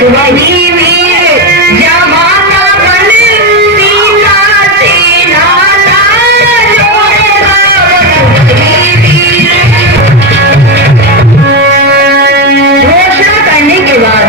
वही वीर जमाना बने सीना सीना घोषणा करने के बाद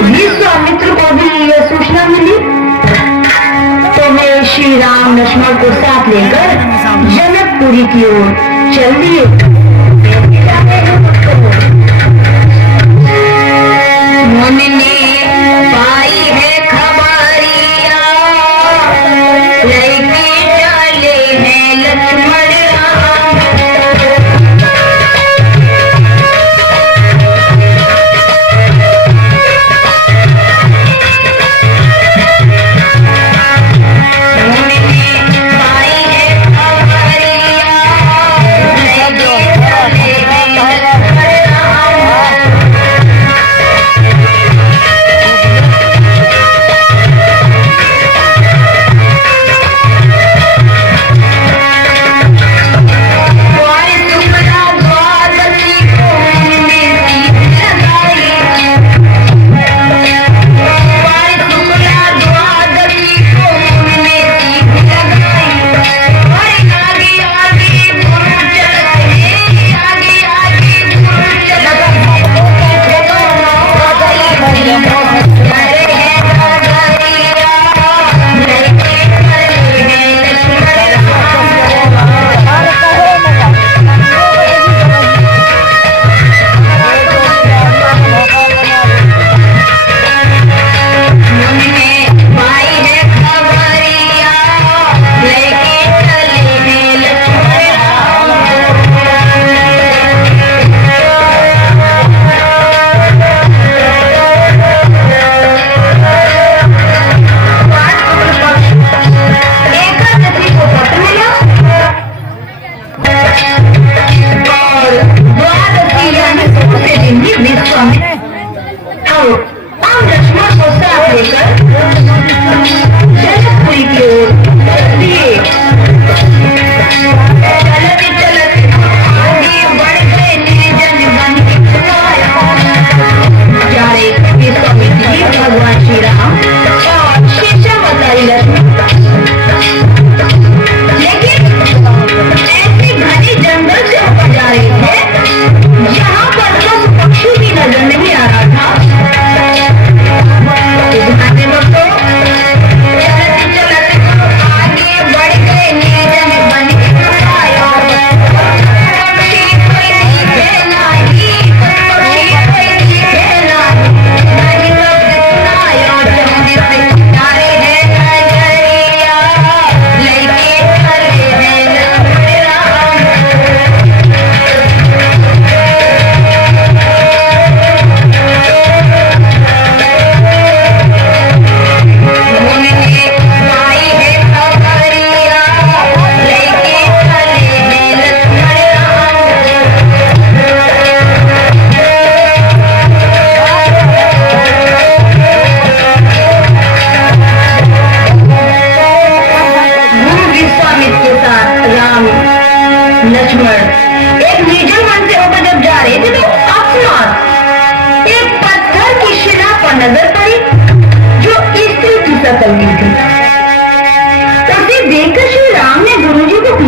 विश्वामित्र को भी यह सूचना मिली तो वे श्री राम लक्ष्मण को साथ लेकर जनकपुरी की ओर चल दिए। उन्होंने पाई है खबरिया लेके चले हैं लक्ष्मण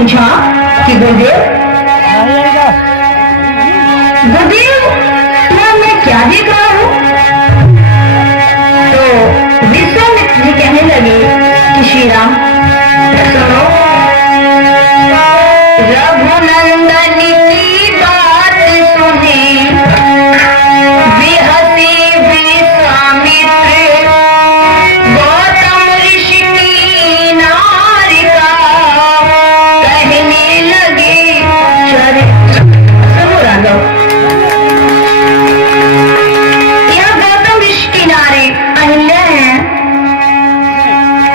पूछा कि गुरुदेव, गुरुदेव तुम्हें मैं क्या देख रहा हूँ? तो विश्वामित्र जी कहने लगे कि श्री राम सुनो, रघुनंदन की बात सुने विहसी विश्वामित्र गौतम ऋषि की नारिका कहने लगे चरित्र। सुनो राघव, यहाँ गौतम ऋषि की नारी अहिल्या है।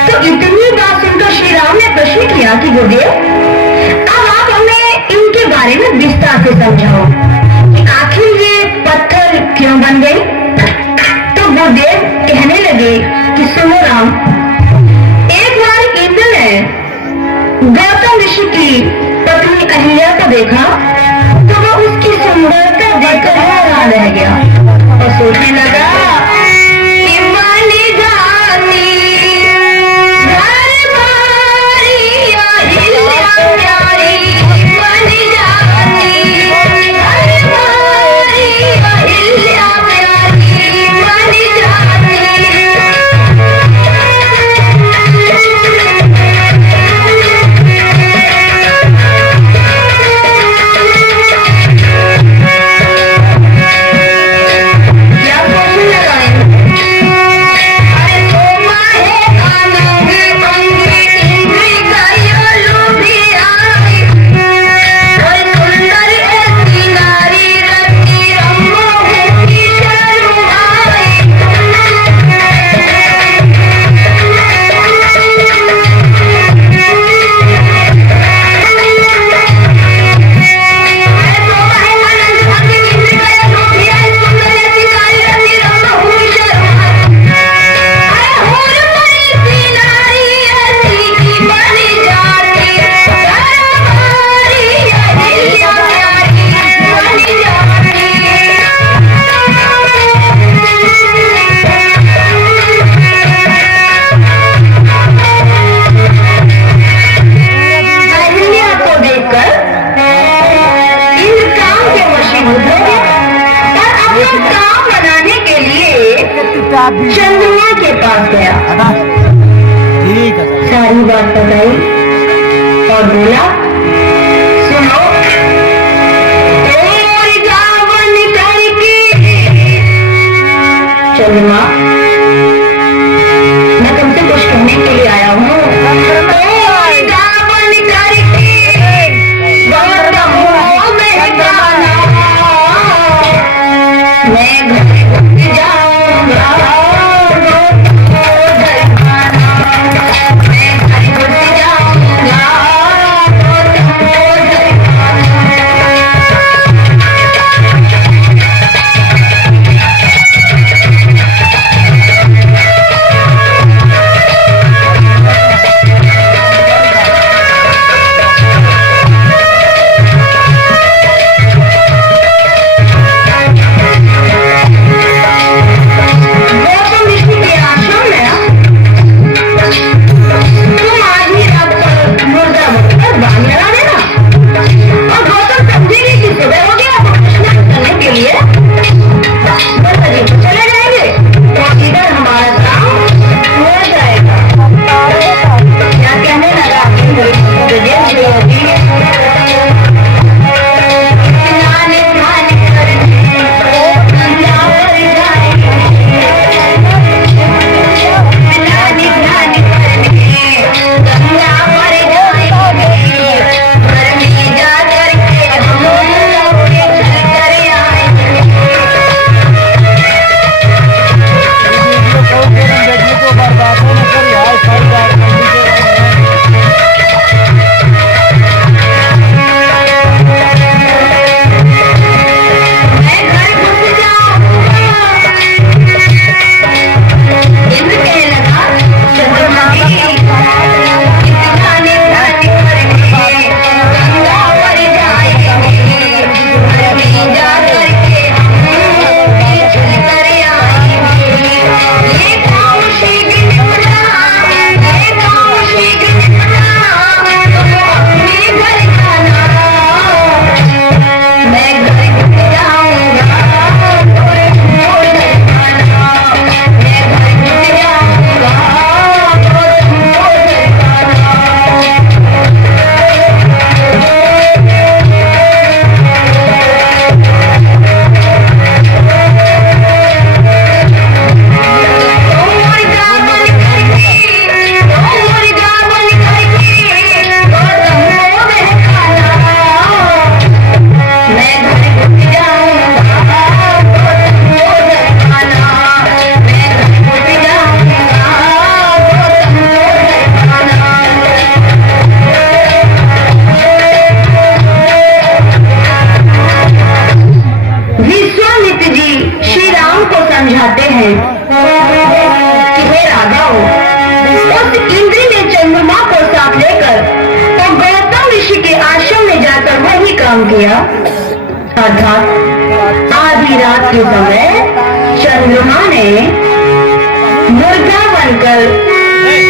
तो इतनी बात सुनकर श्री राम ने प्रश्न किया कि गुरुदेव, इनके बारे में विस्तार से समझाओ कि आखिर ये पत्थर क्यों बन गई? तो गुरुदेव कहने लगे कि सुनो राम, एक बार इंद्र ने गौतम ऋषि की पत्नी अहिल्या को देखा तो वह उसकी सुंदरता देखकर हैरान रह गया और सोचने लगा कि मानी जाती चंद्रमा के पास गया, सारी बात बताई और बोला सुनो, और जावन करके चंद्रमा, मैं तुमसे कुछ कहने के लिए आया हूँ। मैं किया, अर्थात आधी रात के समय चंद्रमा ने मुर्गा बनकर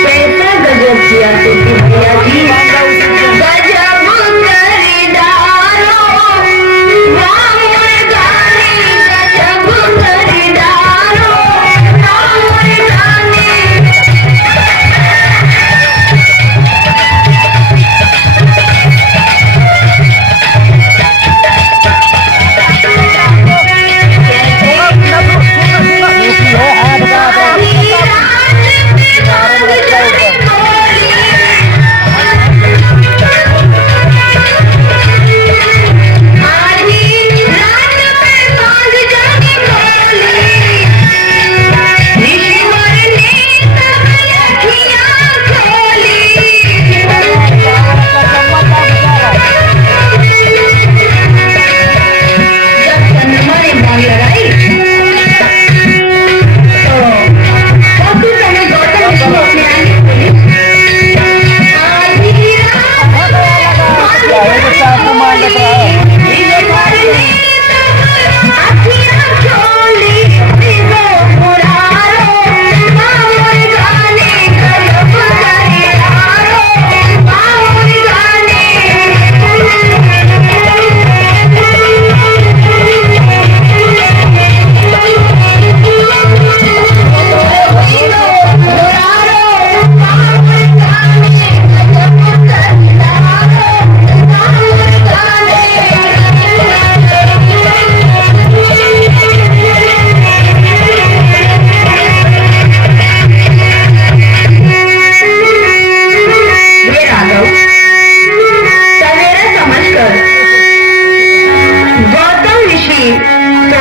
कैसा गजब किया सुखी भैया जी। गजब कर डालो वाह मुर्गा ने, गजब कर डालो वाह मुर्गा ने।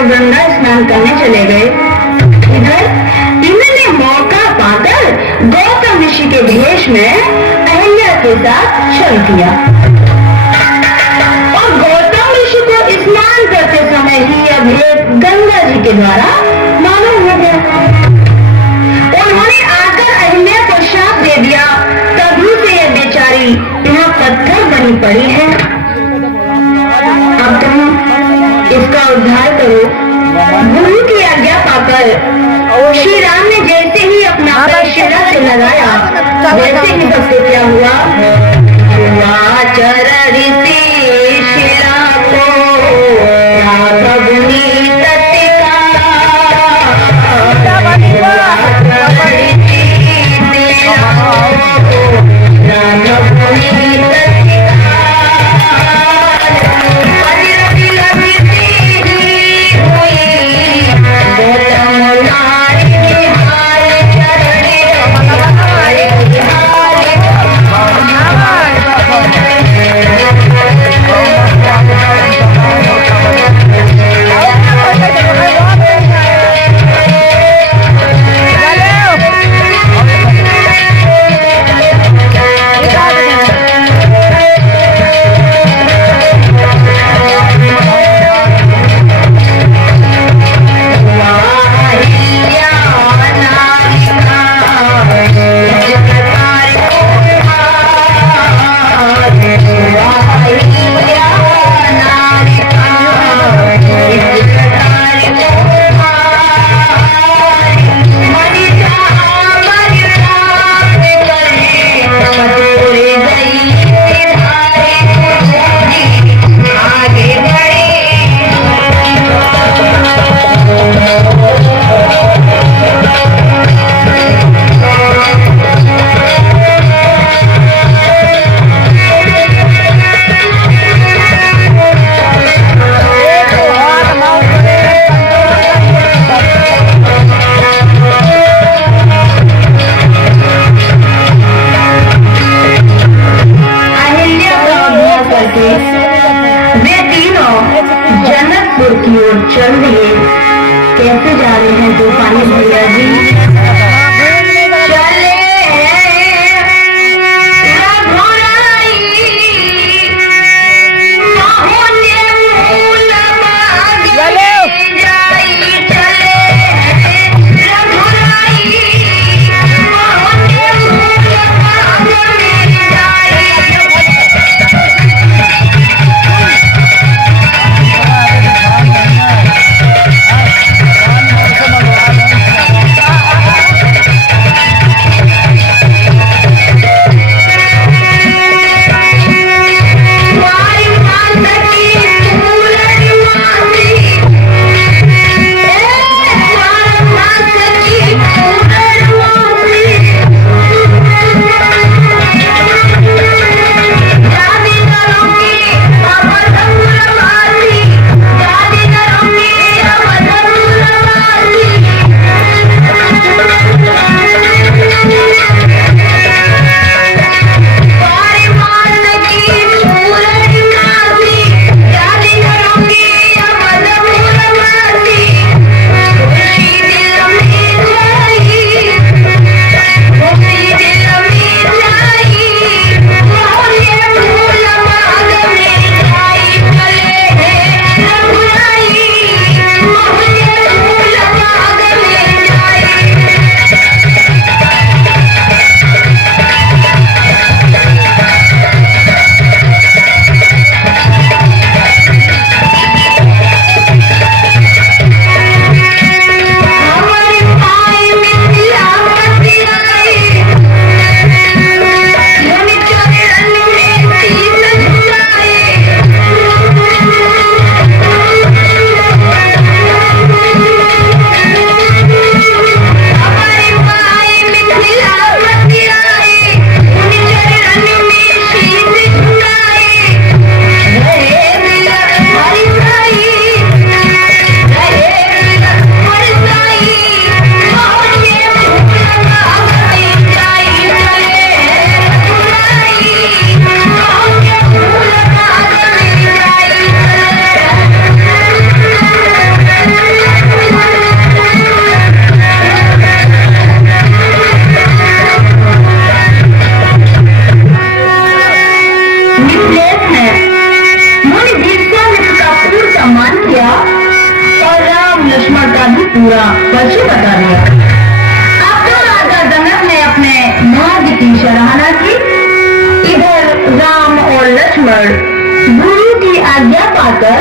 गंगा स्नान करने चले गए। इधर इन्होंने मौका पाकर गौतम ऋषि के भेष में अहिल्या के साथ चल दिया और गौतम ऋषि को स्नान करते समय ही यह भेद गंगा जी के द्वारा मालूम हो गया। उन्होंने आकर अहिल्या को श्राप दे दिया, तभी से यह बेचारी यहाँ पत्थर बनी पड़ी है। अब तुम इसका उद्धार करो। गुरु की आज्ञा पाकर श्री राम ने जैसे ही अपना पैर शिला से लगाया, वैसे ही सबको क्या हुआ, चरण ऋषि शिला को राघवनी की ओर चल दिए। कैसे जा रहे हैं तूफानी भैया जी? पूरा परिचय बता दिया। अब तो राजा जनक ने अपने भाग्य की सराहना की। इधर राम और लक्ष्मण गुरु की आज्ञा पाकर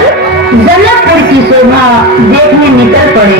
जनकपुर की शोभा देखने निकल पड़े।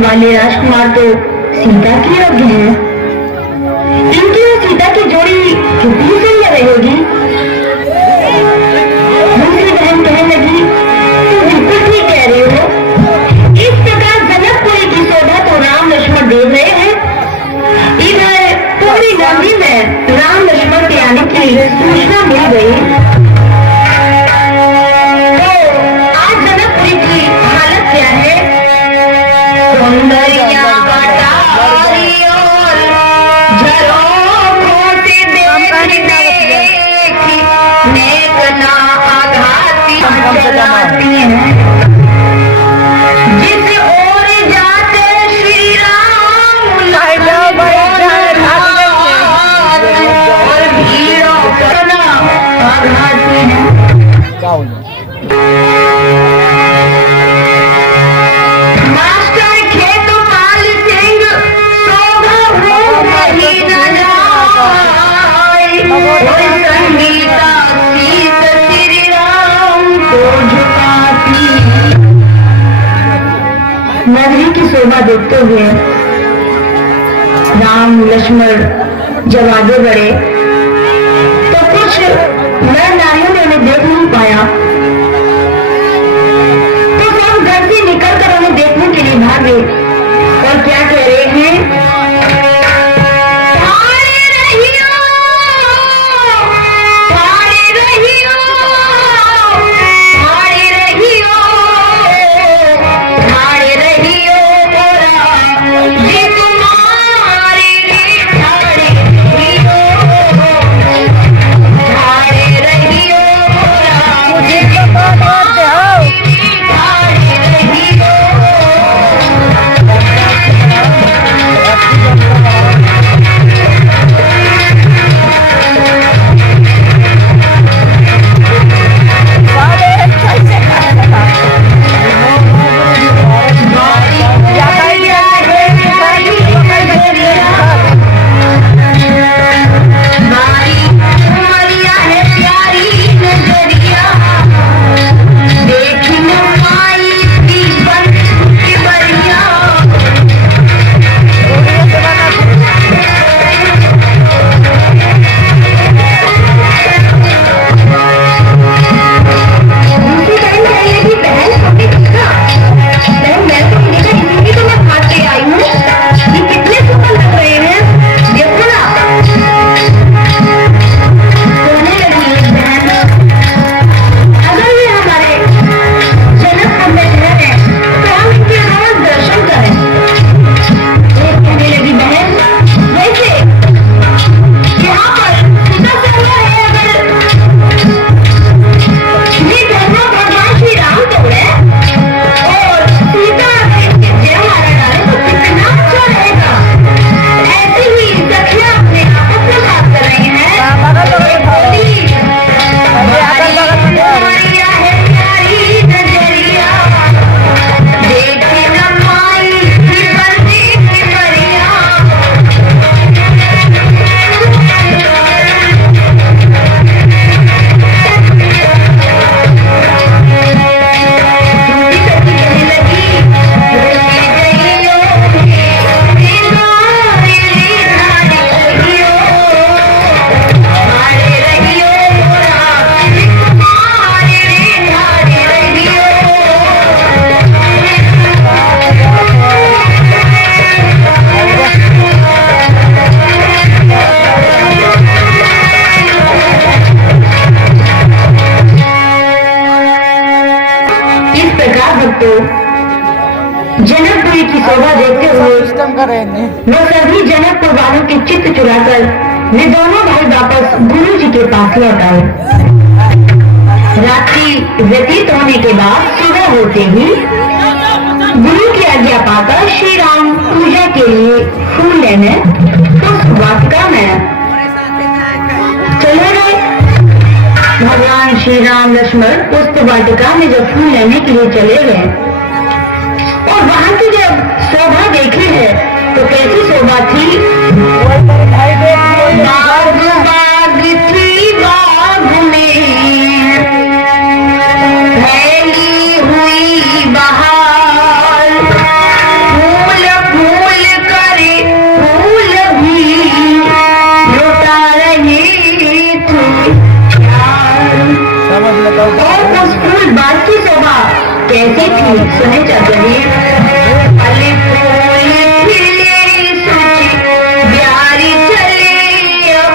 वाले राजकुमार तो सीता की योग्य है। इनकी और सीता की जोड़ी कितनी सुंदर रहेगी। दूसरी बहन कहने लगी, तुम बिल्कुल ठीक कह रहे हो। इस प्रकार जनकपुरी की शोभा तो राम लक्ष्मण देख रहे हैं। इधर पूरी नगरी में राम लक्ष्मण के आने की सूचना मिल गई। तो आज जनकपुरी की हालत क्या है? सौंदर्या चलाती हैं। जिस ओर जाते श्री राम और भीड़ों करना आघाती हैं। मास्टर खेतपाल सिंह शोभा हो रही न जाए। संगीता सीत श्री राम को झुकाती। नगरी की शोभा देखते हुए राम लक्ष्मण जब आगे बढ़े तो कुछ नर नारियों ने उन्हें देख नहीं पाया। तो सब घर से निकलकर उन्हें देखने के लिए भागे और क्या कह रहे हैं? जनकपुरी की शोभा देखते हुए वह सभी जनकपुर वालों के चित्त चुराकर वे दोनों भाई वापस गुरु जी के पास लौट आए। रात्रि व्यतीत होने के बाद सुबह होते ही गुरु की आज्ञा पाकर श्री राम पूजा के लिए फूल लेने उस वाटिका में चले गए। भगवान श्री राम लक्ष्मण पुष्प वाटिका में जब फूल लेने के लिए चले गए और वहां की जब शोभा देखी है तो कैसी शोभा थी। बाग बाग थी बाग में फैली हुई बहार, फूल फूल करे फूल भी लुटा रहे थे और उस फूल बाग की शोभा कैसी थी सुने चाहते हैं। अली फूल खिले सूची प्यारी चले अब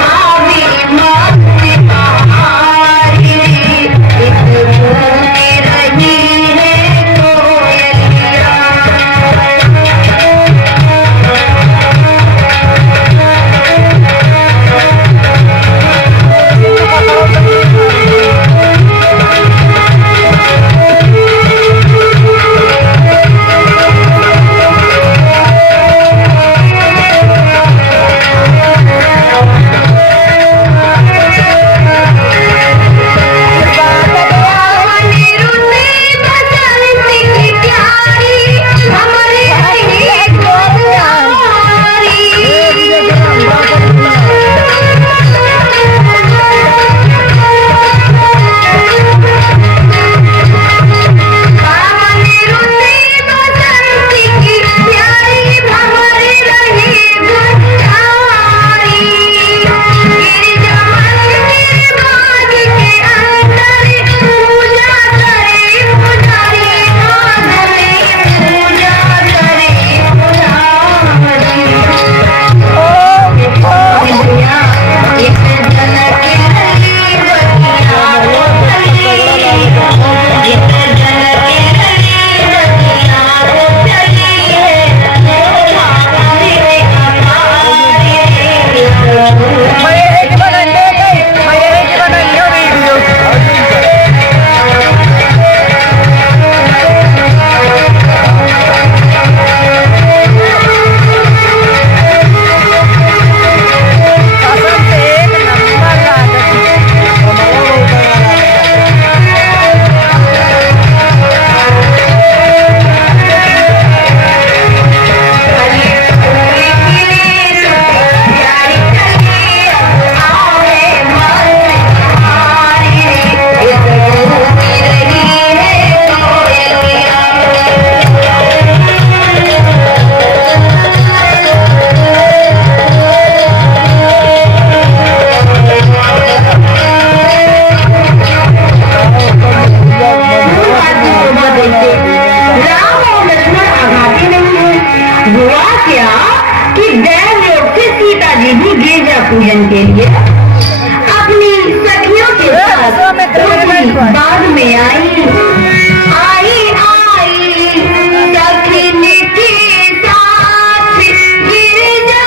भाभी माथे बहारी, एक घूमती रही है कोयलिया। पूजन के लिए अपनी सखियों के साथ बाद में आई सखी के साथ गिरजा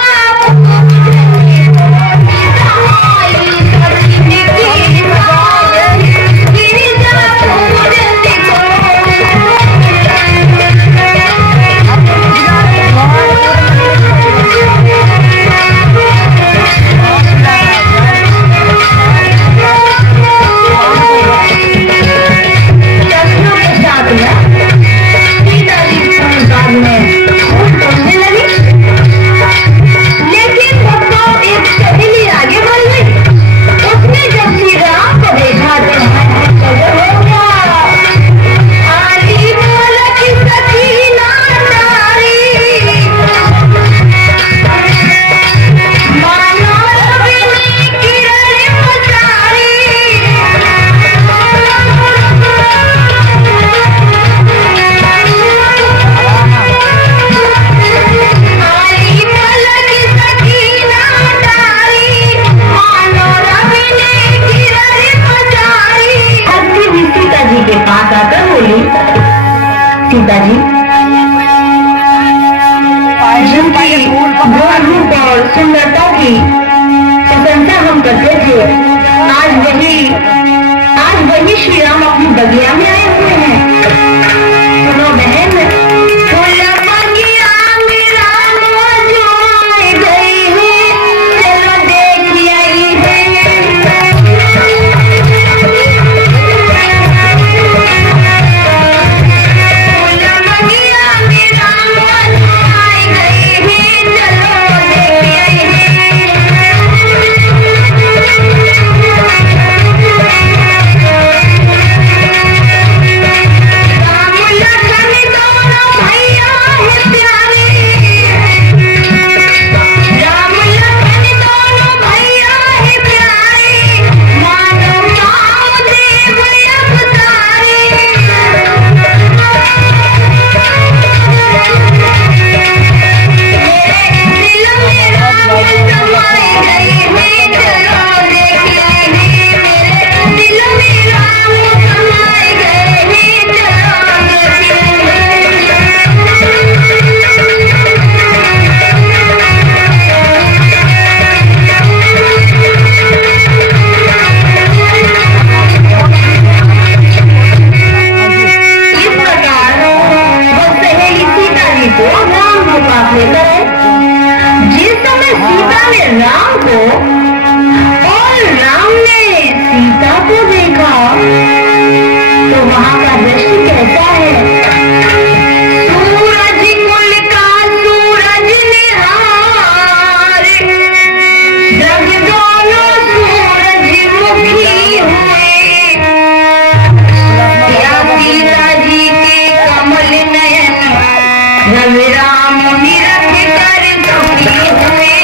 रविराम निरख कर दुखी हुए।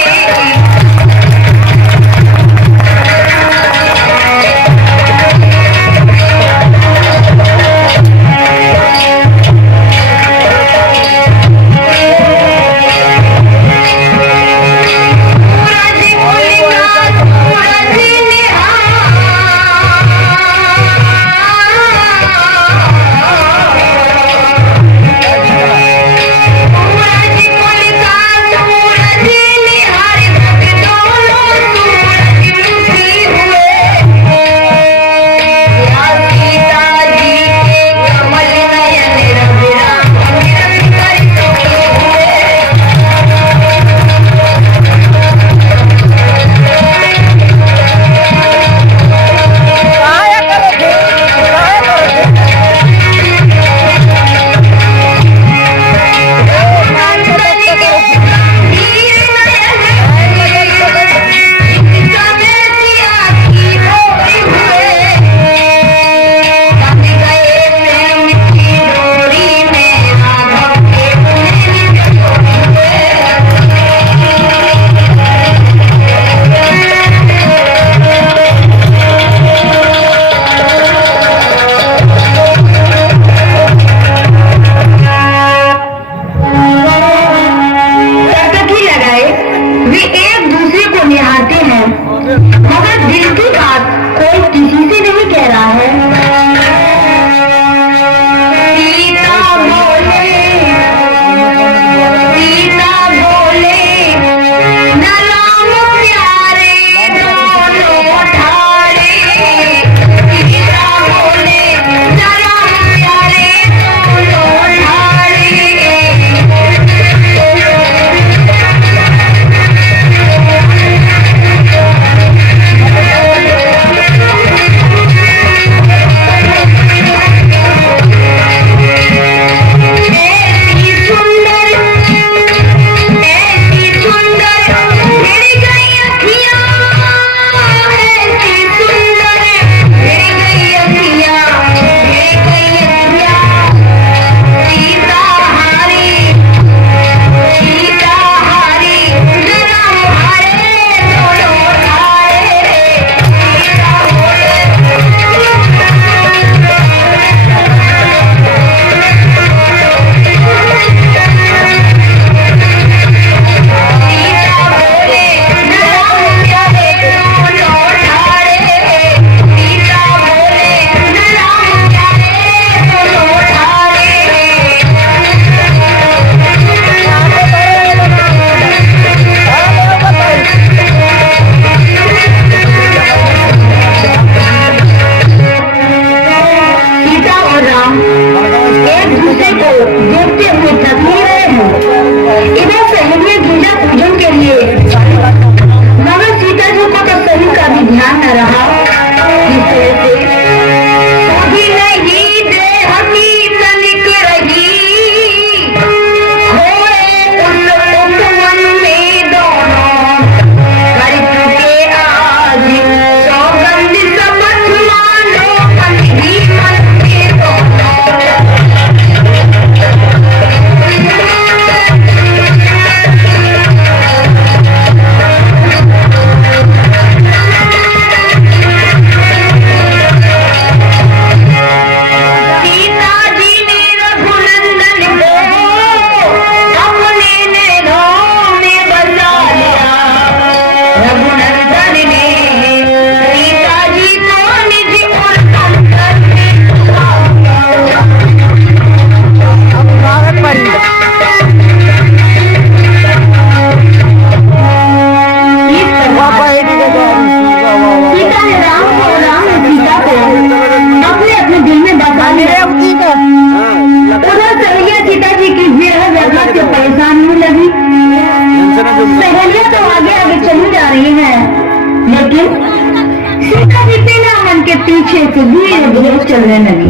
चलने लगी।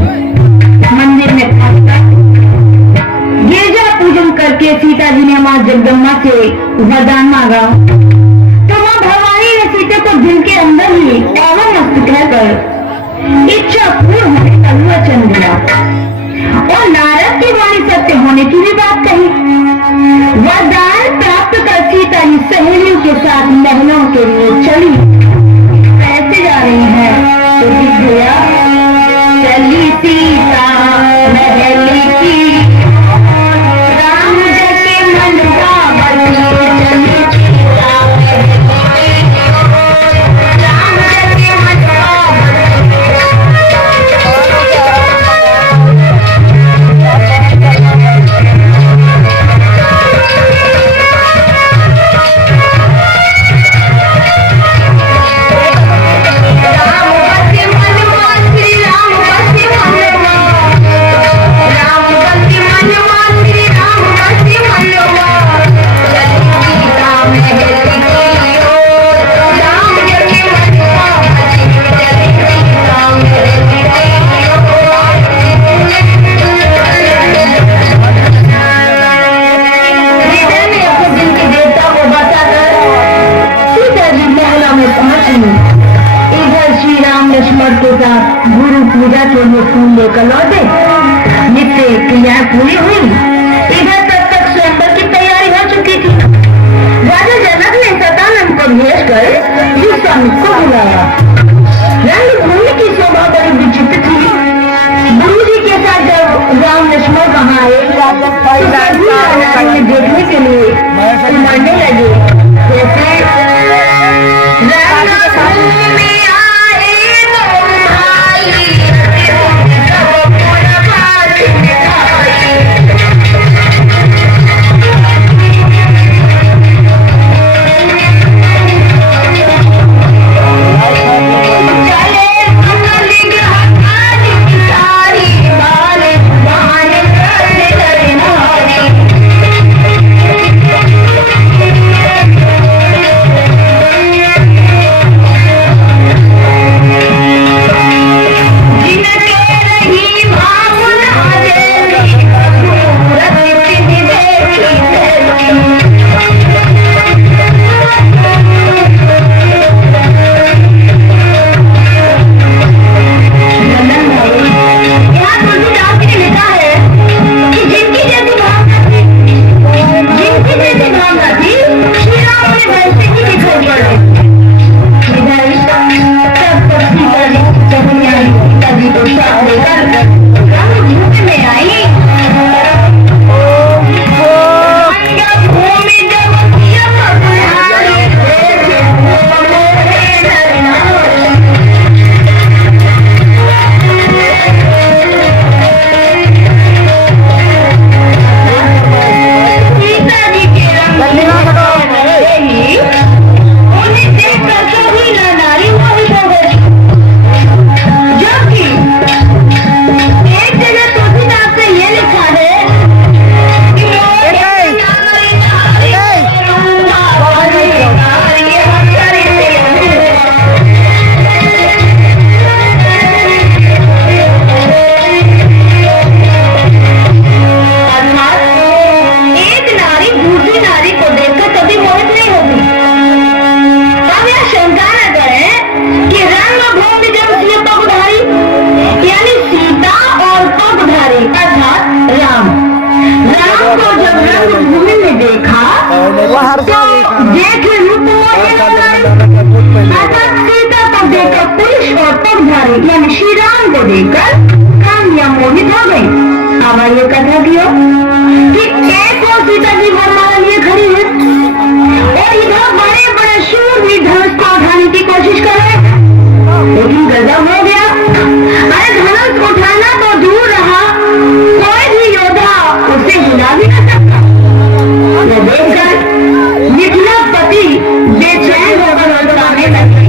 मंदिर में पहुंचकर गिरजा पूजन करके सीता जी ने मां जगदम्बा से वरदान मांगा तो मां भवानी ने सीता को दिल के अंदर ही एवं मस्त कहकर इच्छा पूर्ण होने का वचन दिया। और नारद की वाणी सत्य होने की भी बात कही। वरदान प्राप्त कर सीता ही सहेलियों के साथ महलों के लिए चली। कैसे जा रही है तो दिख गया, चली सीता महल की राम जके मन का बची, चली सीता राम जके मन का गुरु पूजा के लिए फूल लेकर लौटे। नित्य क्रिया पूरी हुई। इधर तक स्वयंवर की तैयारी हो चुकी थी। राजा जनक ने सतानंद को भेजकर विश्वामित्र को बुलाया। रंगभूमि की शोभा बड़ी विचित्र थी। गुरु जी के साथ जब राम लक्ष्मण वहां आए तो देखने के लिए उमड़ने लगे। जैसे यानी श्री राम को देखकर कामया मोहित हो गई। अब ये कथा क्यों कि एक और सीता जी वरमाला लिए खड़ी है और इधर बड़े बड़े शूर भी धनुष को उठाने की कोशिश कर रहे, लेकिन गजब हो गया। अरे धनुष उठाना तो दूर रहा, कोई भी योद्धा उसे हिला भी न सकता। वो देखकर मिथिलापति बेचैन होकर लौटाने लगे।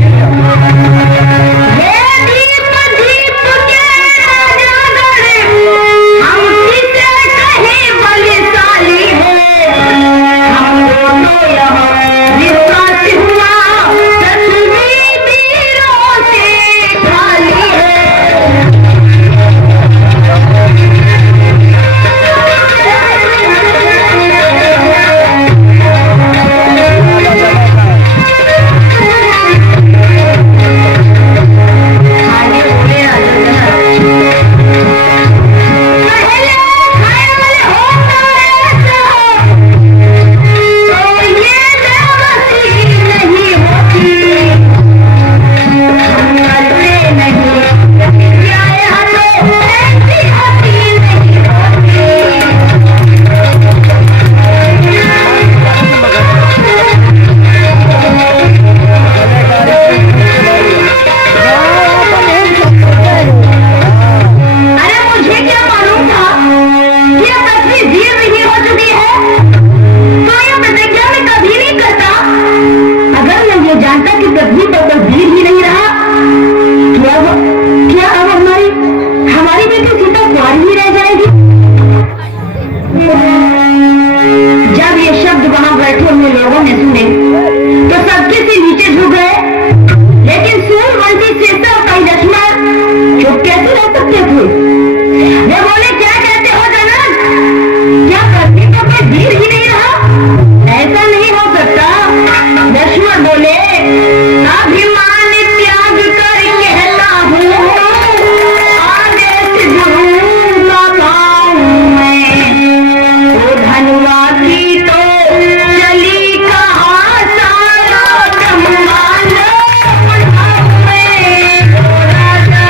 जब ये शब्द वहां बैठे हुए लोगों ने सुने तो सबके से नीचे झुक गए, लेकिन सूर्यवंशी शेषा और कई लक्ष्मण चुप कैसे रह सकते थे। वे बोले, क्या कहते हो जनक, क्या पृथ्वी पर कोई वीर ही नहीं रहा? ऐसा नहीं हो सकता। लक्ष्मण बोले, अभिमान त्याग कर कहता हूँ, आदेश गुरु का पाऊं मैं, ओ धनुआ की तो चली कहाँ सारा ब्रह्मांड में, ओ राजा।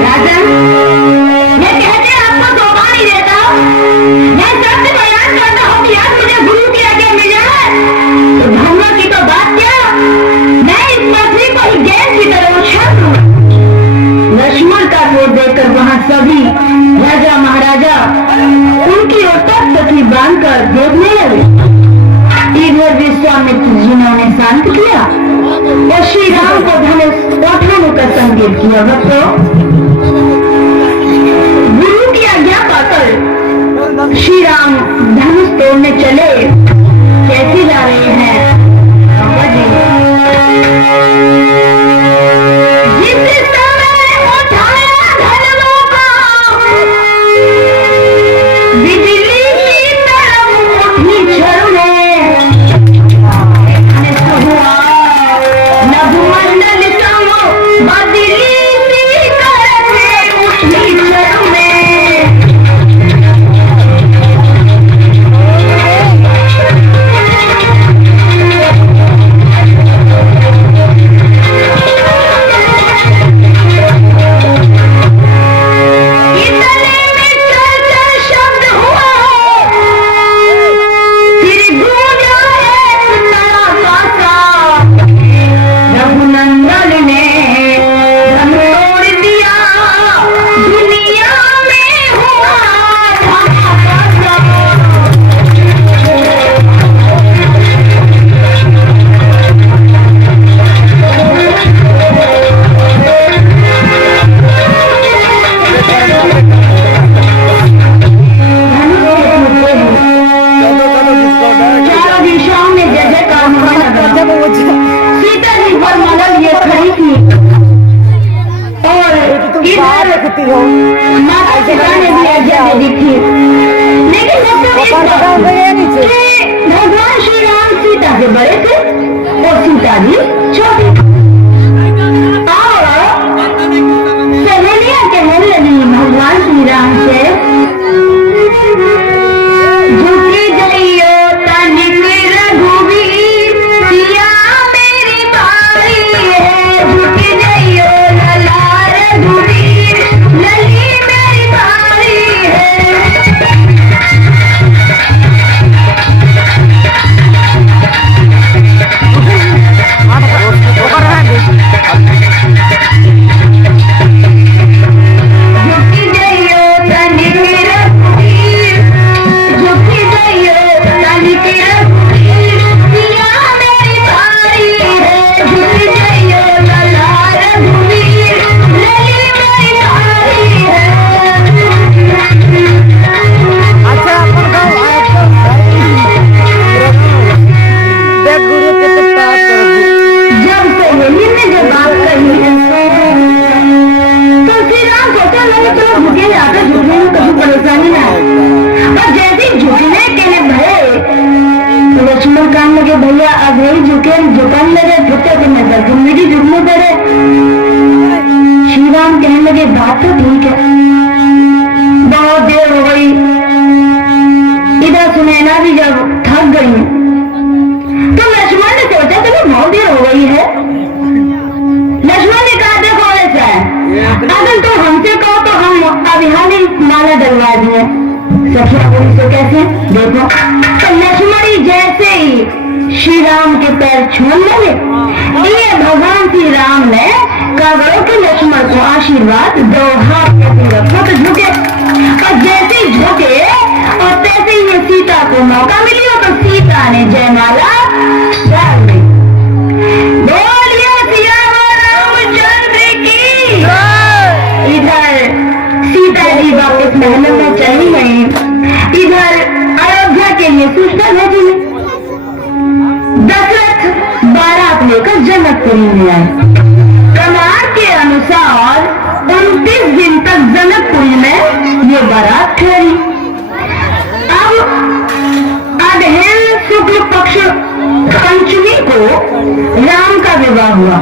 राजन, ये कहते आपको शोभा नहीं देता। मैं सत्य बयान करता हूँ कि आज मुझे गुरु की आज्ञा मिल जाए तो धनुआ की तो बात क्या, मैं इस पृथ्वी को ही गैस की तरह उछाल दूं। लक्ष्मण का क्रोध देखकर वहां सभी राजा महाराजा उनकी ओर तख्ती बांधकर देखने लगे। इधर विश्वामित्र जिन्होंने शांत किया और श्री राम को धनुष उठाने का संकेत किया। भक्तों, गुरु की आज्ञा पाकर श्री राम धनुष तोड़ने चले। कैसे जा रहे हैं बाबा जी? जिस समय उठाया धनुष को, बिजली की तरह उठी झड़ने, हुआ नभमंडल समो बदली सी करके उठी झड़ने। भगवान श्री राम सीता से बड़े थे और सीता जी छोटी। सहेलियां कहने लगी भगवान श्री राम से, झुकी जइयो तनिक रघुवीर, सिया मेरी बारी है, झुकी जइयो लला रघुवीर, लली मेरी बारी है। भैया अब यही झुकाने लगे, झुके तो मैं दर्शन में भी झुकने पड़े। श्री राम कहने लगे, बात तो ठीक है, बहुत देर हो गई। इधर सुनैना भी जब थक गई तो लक्ष्मण ने सोचा कि बहुत देर हो गई है। लक्ष्मण ने कहा, देखो ऐसा है, अगर तुम हमसे कहो तो हम अब यहाँ भी माला डलवा दिए। सखिया बोली, तो कैसे? देखो, तो लक्ष्मणी जैसे ही श्री राम के पैर छूने लगे, ये भगवान श्री राम ने कहा कि लक्ष्मण को आशीर्वाद दो, हाथ रखो तो झुके। और जैसे ही झुके और तैसे ही सीता को मौका मिली तो सीता ने जयमाला डाल दी। बोलिए सिया जनकपुरी में आए। प्रमाण के अनुसार 29 दिन तक जनकपुरी में ये बारात ठहरी। अब अधेल शुक्ल पक्ष पंचमी को राम का विवाह हुआ।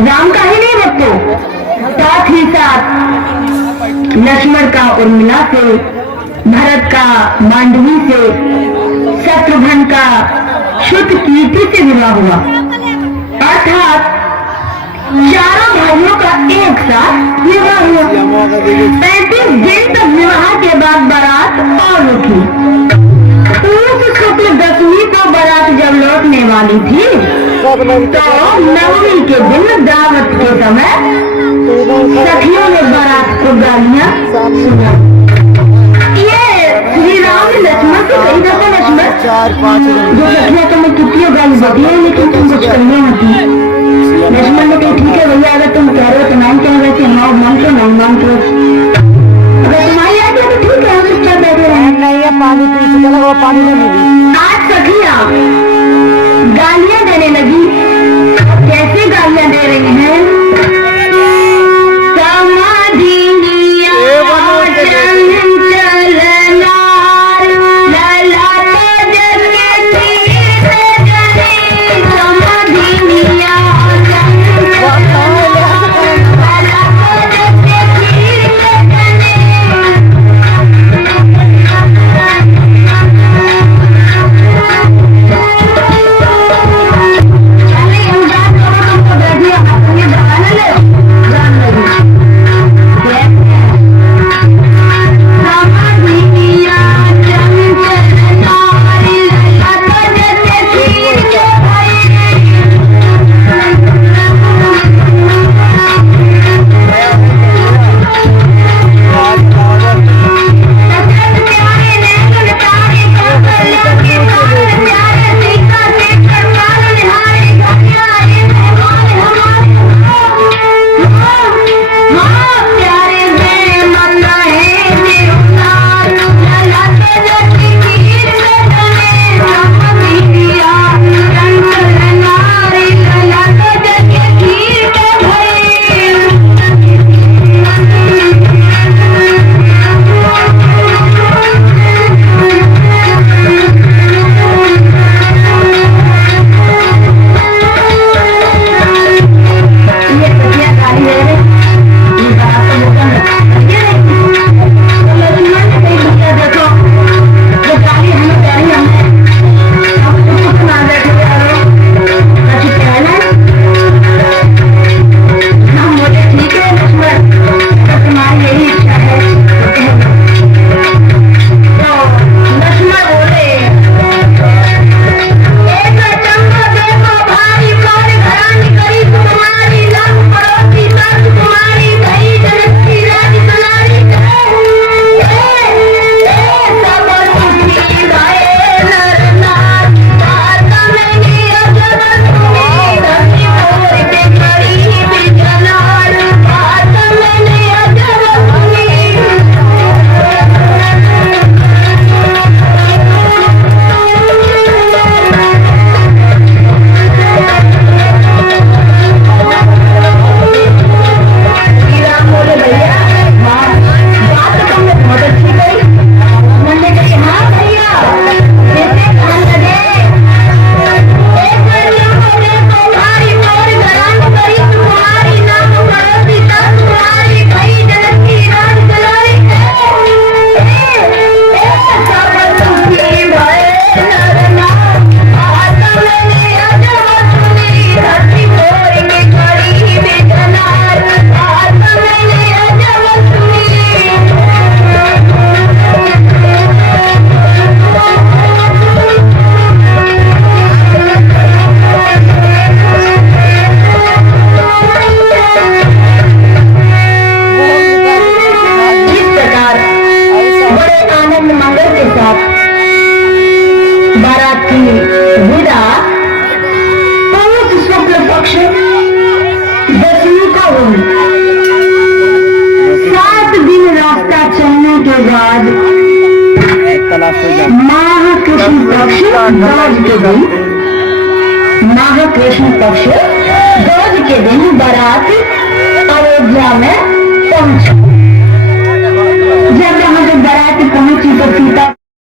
राम का ही नहीं भक्तों, साथ ही साथ लक्ष्मण का उर्मिला से, भरत का मांडवी से, शत्रुघ्न का श्रुतकीर्ति से विवाह हुआ। अर्थात चारों भाइयों का एक साथ विवाह हुआ। 35 दिन तक विवाह के बाद बारात और उठी। उस शुक्ल दशमी को बारात जब लौटने वाली थी तो नवमी के दिन दावत के समय सखियों ने बारात को गालियां सुना। ये श्री राम लक्ष्मण को कही जाता लक्ष्मण 4-5 जो सखियां तुम्हें कितनी गाली देती है लेकिन तुम कुछ करने होती। लक्ष्मण ने कहा ठीक है भैया, अगर तुम कह रहे हो तो नाम क्या वैसे हाँ मान को नहीं मान को, अगर तुम्हारी आगे तो ठीक है, हम क्या बैठे रहे। नहीं है पानी पी चला वो पानी नहीं। आज सखियां गालियां देने लगी। कैसे गालियां दे रही हैं? माह कृष्ण पक्ष अयोध्या में पहुंचा।